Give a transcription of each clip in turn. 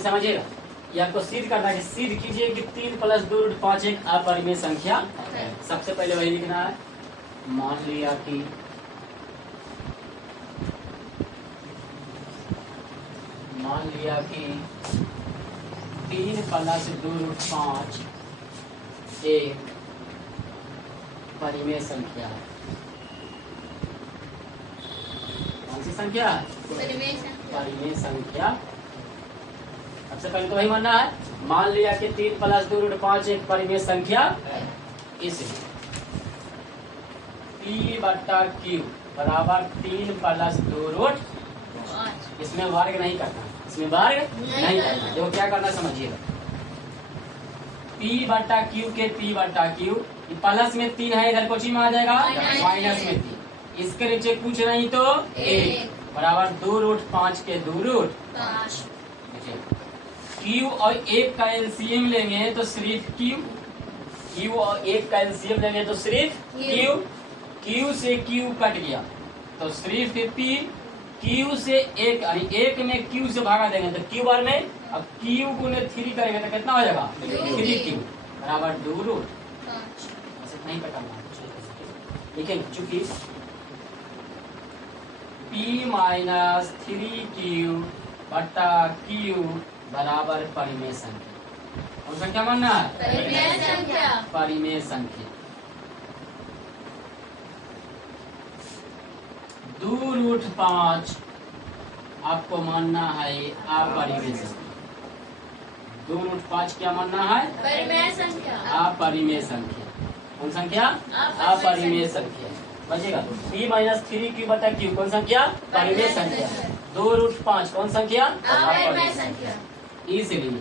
ये समझिएगा, ये आपको सिद्ध करना है। सिद्ध कीजिए कि 3 + 2 √ 5 एक अपरिमेय संख्या है। सबसे पहले वही लिखना है। मान लिया कि तीन + 2 √ 5 एक परिमेय संख्या है। कौन सी संख्या है? परिमेय संख्या। सबसे पहले तो वही मानना है। मान लिया कि 3 + 2 √ 5 एक परिमेय संख्या, इसलिए P/Q बराबर 3 + 2 √ 5। इसमें वर्ग नहीं करना, इसमें वर्ग नहीं करना। देखो क्या करना समझिएगा। P/Q के P/Q, प्लस में 3 है, इधर कोची में आ जाएगा माइनस में 3। इसके नीचे कुछ नहीं तो 1 बराबर 2 √ 5 के 2 √ 5। Q और 1 का एलसीएम लेंगे तो सिर्फ Q और 1 का एलसीएम लेंगे तो सिर्फ Q से Q कट गया तो सिर्फ P। Q से 1 यानी 1 में Q से भागा देंगे तो Q बार में, अब Q गुने 3 करेंगे तो कितना हो जाएगा 3Q बराबर 2 √ 5। नहीं पता लेकिन चूंकि P - 3Q/Q बराबर परिमेय संख्या। कौन संख्या मानना है? परिमेय संख्या। 2 √ 5 आपको मानना है अपरिमेय संख्या। 2 √ 5 क्या मानना है? अपरिमेय संख्या। कौन संख्या? अपरिमेय संख्या। बचेगा P - 3Q/Q कौन संख्या? परिमेय संख्या। 2 √ 5 कौन संख्या? अपरिमेय संख्या। इसलिए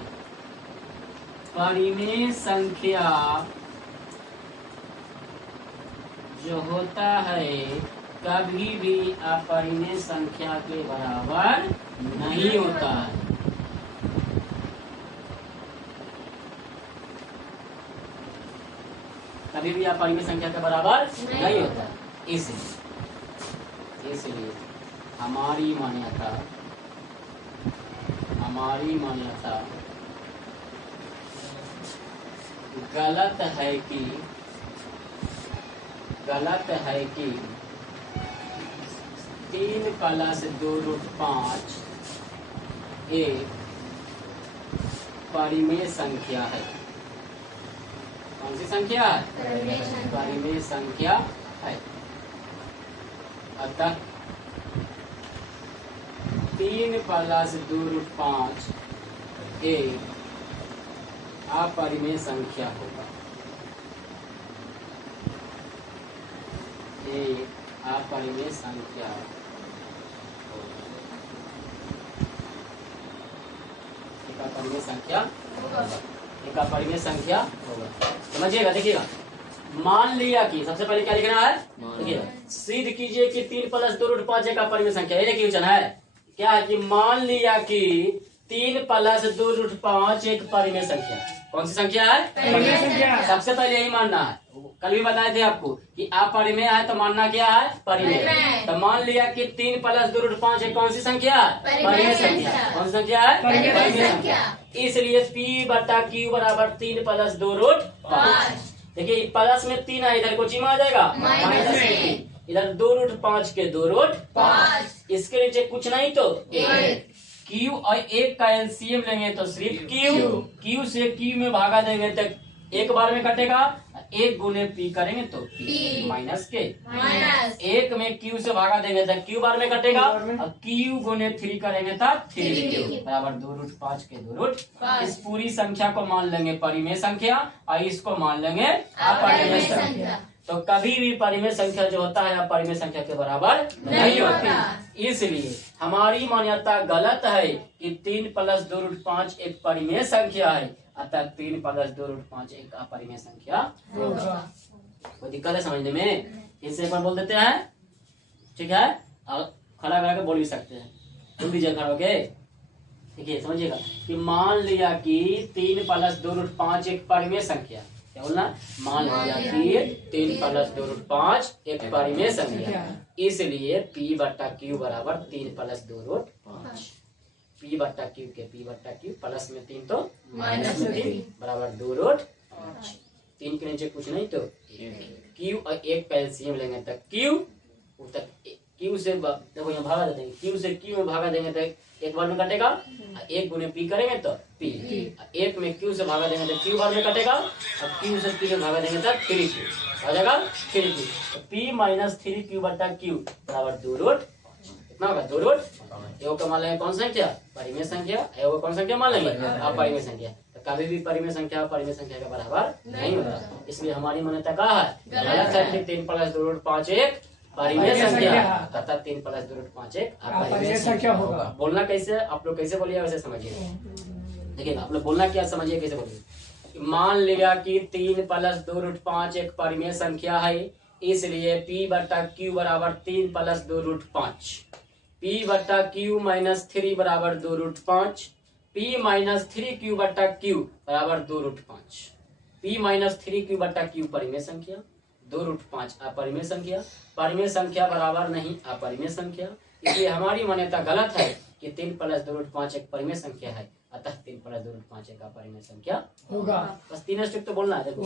परिमेय संख्या जो होता है कभी भी अपरिमेय संख्या के बराबर नहीं होता है। कभी भी अपरिमेय संख्या के बराबर नहीं होता। इसलिए हमारी मान्यता गलत है कि 3 + 2 √ 5 एक परिमेय संख्या है। कौन सी संख्या है? परिमेय संख्या है। अतः 3 + 2 √ 5 एक अपरिमेय संख्या होगा। एक अपरिमेय संख्या होगा। एक अपरिमेय संख्या होगा। समझिएगा, देखिएगा। मान लिया कि सबसे पहले क्या लिखना है? देखिए, सिद्ध कीजिए कि 3 + 2 √ 5 एक अपरिमेय संख्या। ये क्वेश्चन है। क्या है कि मान लिया कि 3 + 2 √ 5 एक परिमेय संख्या। कौन सी संख्या है? परिमेय संख्या। सबसे पहले यही मानना है। कल भी बताए थे आपको कि अपरिमेय है तो मानना क्या है? परिमेय। तो मान लिया कि 3 + 2 √ 5 एक कौन सी संख्या है? परिमेय संख्या। कौन सी संख्या है? परिमेय संख्या। इसलिए P/Q बराबर 3 + 2 √ 5। देखिए प्लस में 3 है, इधर कोची में आ जाएगा माइनस में 3। इधर 2 √ 5 के 2 √ 5। इसके नीचे कुछ नहीं तो 1। Q और 1 का एलसीएम लेंगे तो सिर्फ Q से Q में भागा देंगे तो एक बार में कटेगा। 1 गुने P करेंगे तो P माइनस के 1 में Q से भागा देंगे तो Q बार में कटेगा। और Q गुने 3 करेंगे तो 3Q बराबर 2 √ 5 के 2 √ 5। इस पूरी संख्या को मान लेंगे परिमेय संख्या और इसको मान लेंगे अपरिमेय संख्या। तो कभी भी परिमेय संख्या जो होता है अपरिमेय संख्या के बराबर नहीं होती। इसलिए हमारी मान्यता गलत है कि 3 + 2 √ 5 एक परिमेय संख्या है। अतः 3 + 2 √ 5 एक अपरिमेय संख्या होगा। कोई दिक्कत है समझने में? इसे एक बार बोल देते हैं, ठीक है? और खड़ा करके बोल भी सकते हैं। बोल दीजिए खड़ा होके। देखिए समझिएगा कि मान लिया कि 3 + 2 √ 5 एक परिमेय संख्या। क्या बोलना? मान लिया कि 3 + 2 √ 5 एक परिमेय संख्या। इसलिए P/Q बराबर 3 + 2 √ 5। पी बट्टा क्यू के पी बट्टा क्यू प्लस में 3 तो माइनस में 3 बराबर 2 रूट 3 के नीचे कुछ नहीं तो क्यू और एक कैल्शियम लेंगे तो क्यू क्यू से देखो यहाँ भागा देते हैं, क्यू से क्यू में भागा देंगे तो एक बार में कटेगा, एक गुने पी करेंगे तो पी, एक में क्यू से भागा देंगे तो क्यू बार में कटेगा, और क्यू से पी में भागा देंगे तो 3 क्यू आ जाएगा 3 क्यू। तो पी माइनस 3 क्यू बटा क्यू बराबर 2 रूट कितना होगा 2 रूट। एगो का मान लेंगे कौन संख्या परिमेय संख्या, एगो कौन संख्या मान लेंगे अपरिमेय संख्या। तो कभी भी परिमेय संख्या अपरिमेय संख्या के बराबर नहीं होता, इसलिए हमारी मान्यता कहा है गलत है कि 3 + 2 रूट 5 एक परिमेय संख्या तथा 3 + 2 रूट 5 एक अपरिमेय संख्या होगा। बोलना कैसे आप लोग कैसे बोलिए वैसे समझिए, देखिए आप लोग बोलना क्या समझिए कैसे बोलिए। मान लिया कि 3 + 2 रूट 5 एक परिमेय संख्या है, इसलिए p बटा q बराबर 3 + 2 रूट 5, p बटा q माइनस 3 बराबर 2 रूट 5, p माइनस 3q बटा q बराबर 2 रूट 5। p माइनस 3q बटा q परिमेय संख्या, 2 रूट 5 अपरिमेय संख्या, परिमेय संख्या बराबर नहीं अपरिमेय संख्या, इसलिए हमारी मान्यता गलत है कि 3 + 2 रूट 5 एक परिमेय संख्या है, अतः 3 + 2 रूट 5 एक अपरिमेय संख्या होगा। बस 3 स्टेप तो बोलना है, देखो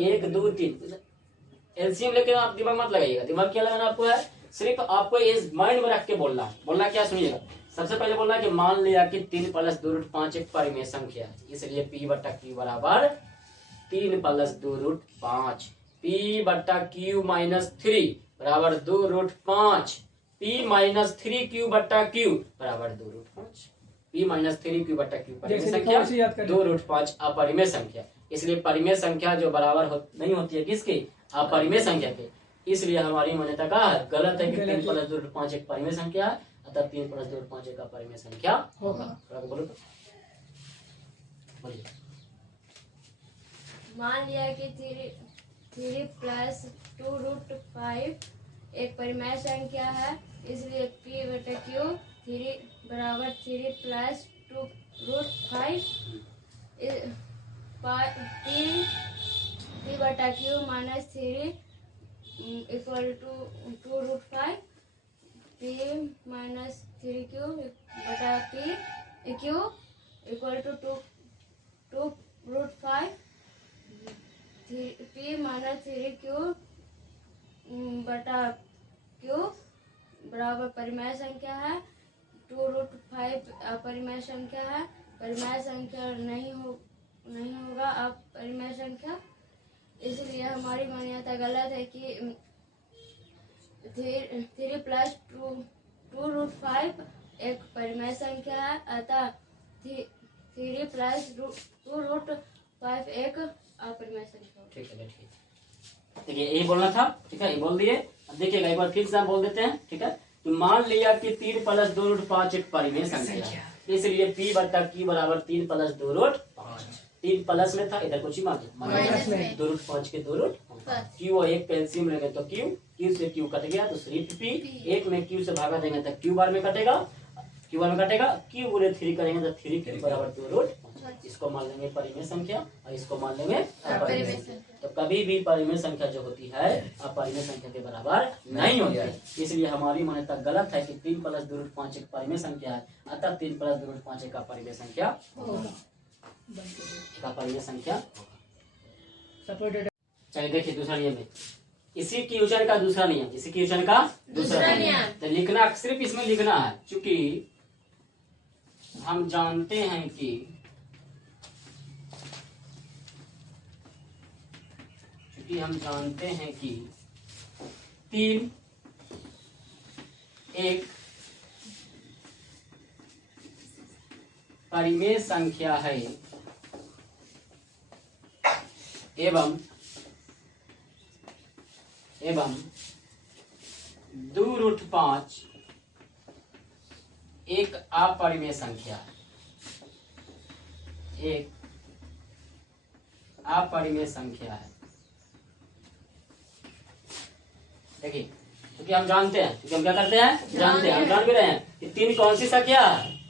1 2 3 एलसीएम लेके आप दिमाग मत लगाइएगा, दिमाग क्या लगाना आपको है, सिर्फ आपको इस माइंड में रख के बोलना है। बोलना क्या सुनिएगा, सबसे पहले बोलना है कि मान लिया कि 3 + 2 रूट 5 एक परिमेय संख्या है, इसलिए p बटा q बराबर 3 + 2 रूट 5, p बटा q माइनस 3 बराबर 2 रूट 5, p माइनस 3q बटा q बराबर 2 रूट 5, p माइनस 3q बटा q परिमेय संख्या, 2 रूट 5 अपरिमेय संख्या, इसलिए परिमेय संख्या जो बराबर नहीं होती है किसकी अपरिमेय संख्या के, इसलिए हमारी मान्यता का गलत है कि 3 + 2 रूट 5 एक परिमेय संख्या है, अतः 3 + 2 रूट 5 एक अपरिमेय संख्या होगा। बोलो तो बोलिए। मान लिया कि 3 + 2 रूट 5 एक परिमेय संख्या है, इसलिए p बटा q 3 बराबर 3 + 2 रूट 5 p बटा q minus 3 equal to 2 root 5, p minus 3q बटा q equal to 2 root 5, p minus 3q बटा q बराबर परिमेय संख्या है, 2 रूट 5 अपरिमेय संख्या है, परिमेय संख्या नहीं होगा अपरिमेय संख्या, इसलिए हमारी मान्यता गलत है कि 3 + 2 रूट 5 एक परिमेय संख्या है, अतः 3 + 2 रूट 5 एक अपरिमेय संख्या। ठीक है देखिए यही बोलना था, ठीक है ये बोल दिए। अब देखिएगा एक बार फिर से हम बोल देते हैं, ठीक है। तो मान लिया कि 3 + 2 रूट 5 एक परिमेय संख्या है, इसलिए p बटा q बराबर 3 + 2 रूट 5, 3 प्लस में था इधर कुछ ही माइनस में, 2 रूट 5 के 2 रूट q और एक कैल्शियम लेंगे तो q से q कट गया तो सिर्फ p, एक में q से भागा देंगे तो q बार में कटेगा, q गुने 3 करेंगे तो 3q बराबर 2 रूट, इसको मान लेंगे परिमेय संख्या और इसको मान लेंगे अपरिमेय संख्या। तो कभी भी परिमेय संख्या जो होती है अपरिमेय संख्या के बराबर नहीं होती है, इसलिए हमारी मान्यता गलत है कि 3 + 2 रूट 5 एक परिमेय संख्या है, अतः 3 + 2 रूट 5 एक अपरिमेय संख्या होगा, अपरिमेय संख्या होगा। चलिए देखिए दूसरा नियम है, इसी क्वेश्चन का दूसरा नियम, इसी क्वेश्चन का दूसरा नियम तो लिखना, सिर्फ इसमें लिखना है, क्योंकि हम जानते हैं कि कि 3 एक परिमेय संख्या है एवं 2 रूट 5 एक अपरिमेय संख्या है, एक अपरिमेय संख्या है। देखिए क्योंकि हम जानते हैं, क्योंकि हम क्या करते हैं जानते हैं, हम जान भी रहे हैं कि 3 कौन सी संख्या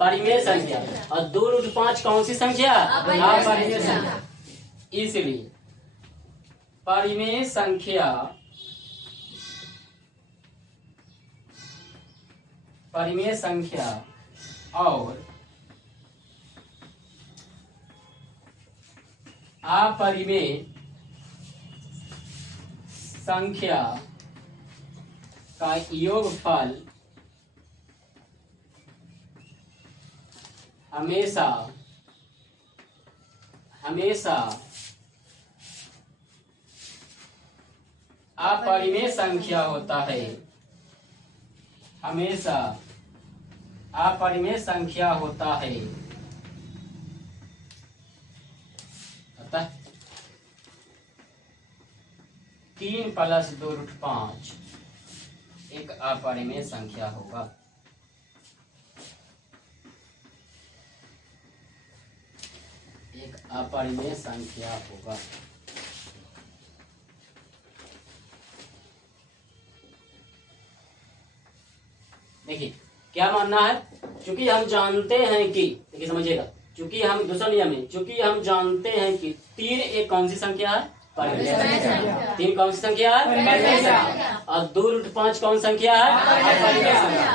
परिमेय संख्या और 2 रूट 5 कौन सी संख्या अपरिमेय संख्या, इसलिए परिमेय संख्या और अपरिमेय संख्या का योगफल हमेशा अपरिमेय संख्या होता है। हमेशा अपरिमेय संख्या होता है। अतः 3 + 2√5 एक अपरिमेय संख्या होगा। एक अपरिमेय संख्या होगा। देखिए क्या मानना है, चूंकि हम जानते हैं कि, देखिए समझिएगा, चूंकि हम दूसरा नियम है, चूंकि हम जानते हैं कि 3 एक कौन सी संख्या है, परिमेय संख्या। 3 कौन सी संख्या है, परिमेय संख्या। और 2√5 कौन संख्या है, अपरिमेय संख्या।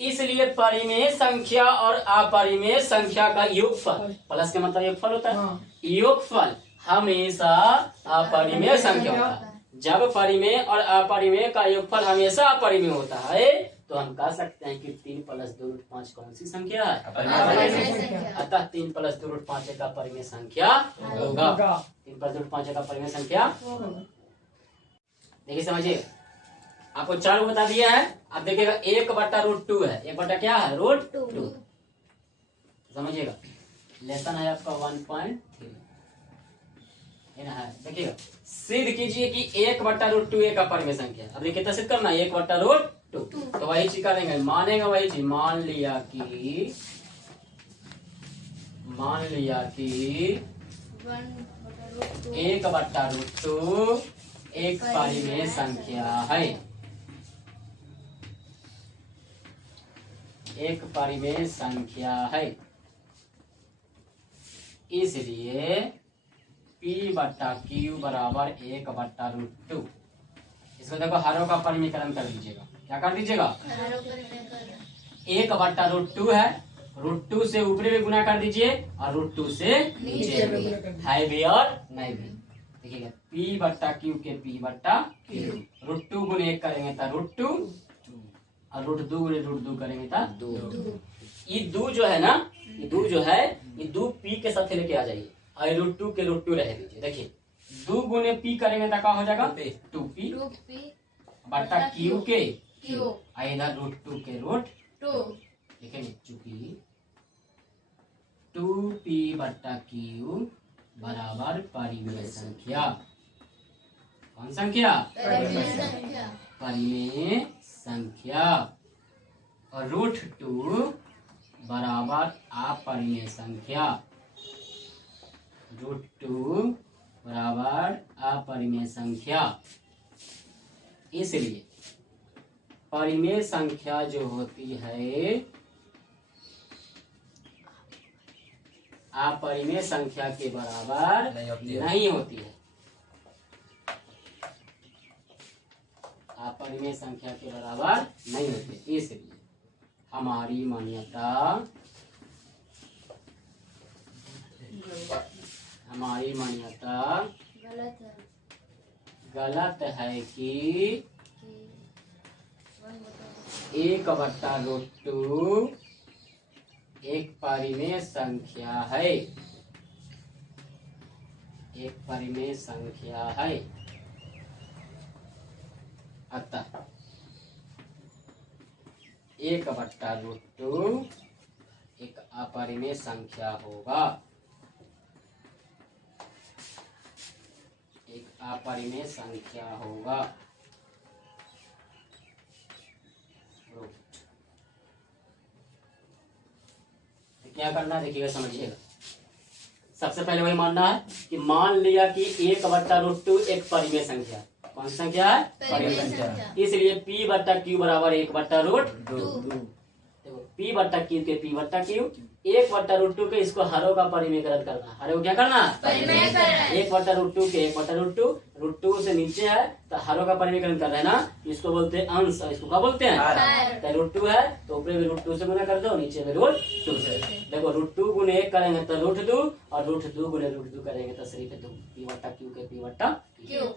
इसलिए परिमेय संख्या और अपरिमेय संख्या का योगफल, प्लस का मतलब योगफल होता है, योगफल हमेशा अपरिमेय संख्या होता है। जब परिमेय और अपरिमेय का योगफल हमेशा अपरिमेय होता है तो हम कह सकते हैं कि 3 + 2√5 कौन सी संख्या है, अपरिमेय संख्या। अतः 3 + 2√5 एक अपरिमेय संख्या होगा। 3 + 2√5 एक अपरिमेय संख्या। देखिए समझिए, आपको 4 बता दिया है। आप देखिएगा 1/√2 है। 1 क्या है, √2। समझिएगा, लेसन है आपका 1.3 है। देखिएगा सिद्ध कीजिए कि 1/√2 एक अपरिमेय संख्या। अब देखिए कितना सिद्ध करना है, 1/√2। तो वही चीज करेंगे, मानेंगे वही चीज। मान लिया कि 1/√2 एक परिमेय संख्या है। एक परिमेय संख्या है। इसलिए P/Q बराबर 1/√2। इसको देखो हरों का परिमीकरण कर दीजिएगा। क्या कर दीजिएगा, 1/√2 है, √2 से ऊपरी में गुना कर दीजिए और √2 से नीचे भी, है भी और नहीं भी। देखिएगा P/Q के P/Q, √2 × 1 करेंगे तो √2 और √2 × √2 करेंगे तो 2। ये 2 जो है ना, ये 2 जो है, ये 2 P के साथ लेके आ जाइए और √2 के √2 रह दीजिए। देखिए 2 × P करेंगे तो क्या हो जाएगा, 2P/Q के इधर √2 के √2। देखेंगे चूंकि 2P/Q बराबर परिमेय संख्या। कौन संख्या, परिमेय संख्या। और √2 बराबर अपरिमेय संख्या। √2 बराबर अपरिमेय संख्या। इसलिए परिमेय संख्या जो होती है अपरिमेय संख्या के बराबर नहीं होती है। अपरिमेय संख्या के बराबर नहीं होती है। इसलिए हमारी मान्यता गलत है कि 1/√2 एक परिमेय संख्या है। एक परिमेय संख्या है। अतः 1/√2 एक अपरिमेय संख्या होगा। एक अपरिमेय संख्या होगा। क्या करना है देखिएगा, समझिएगा। सबसे पहले वही मानना है कि मान लिया कि 1/√2 एक परिमेय संख्या। कौन सी संख्या है, परिमेय संख्या। इसलिए P/Q बराबर 1/√2। देखो P/Q के P/Q 1/√2 के इसको हरों का परिमेयकरण करना। हरों को क्या करना? परिमेयकरण। 1/√2 के 1/√2 √2 से नीचे है तो हरों का परिमेयकरण कर रहे हैं ना, इसको बोलते हैं अंश और इसको क्या बोलते हैं? हर। तो √2 है तो ऊपर में √2 से गुना कर दो, नीचे में √2 से। देखो √2 गुने 1 करेंगे तो √2 और √2 गुने √2 करेंगे तो सिर्फ 2 p/q के p/q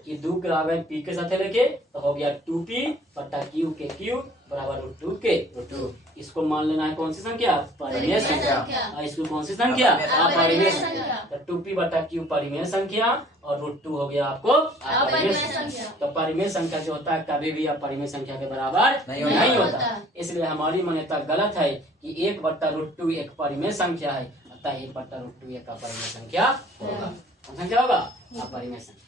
की 2 के आगे p के साथ लेके तो हो गया 2p/q के q बराबर √2 के √2। इसको मान लेना है कौन सी संख्या? परिमेय संख्या। और इसको कौन सी संख्या? अपरिमेय संख्या। तो 2p/q परिमेय संख्या और √2 हो गया आपको अपरिमेय संख्या। तो परिमेय संख्या जो होता है कभी भी अपरिमेय संख्या के बराबर नहीं होता। इसलिए हमारी मान्यता गलत है कि 1/√2 एक परिमेय संख्या है, अतः 1/√2 एक अपरिमेय संख्या होगा। कौन संख्या होगा? अपरिमेय संख्या।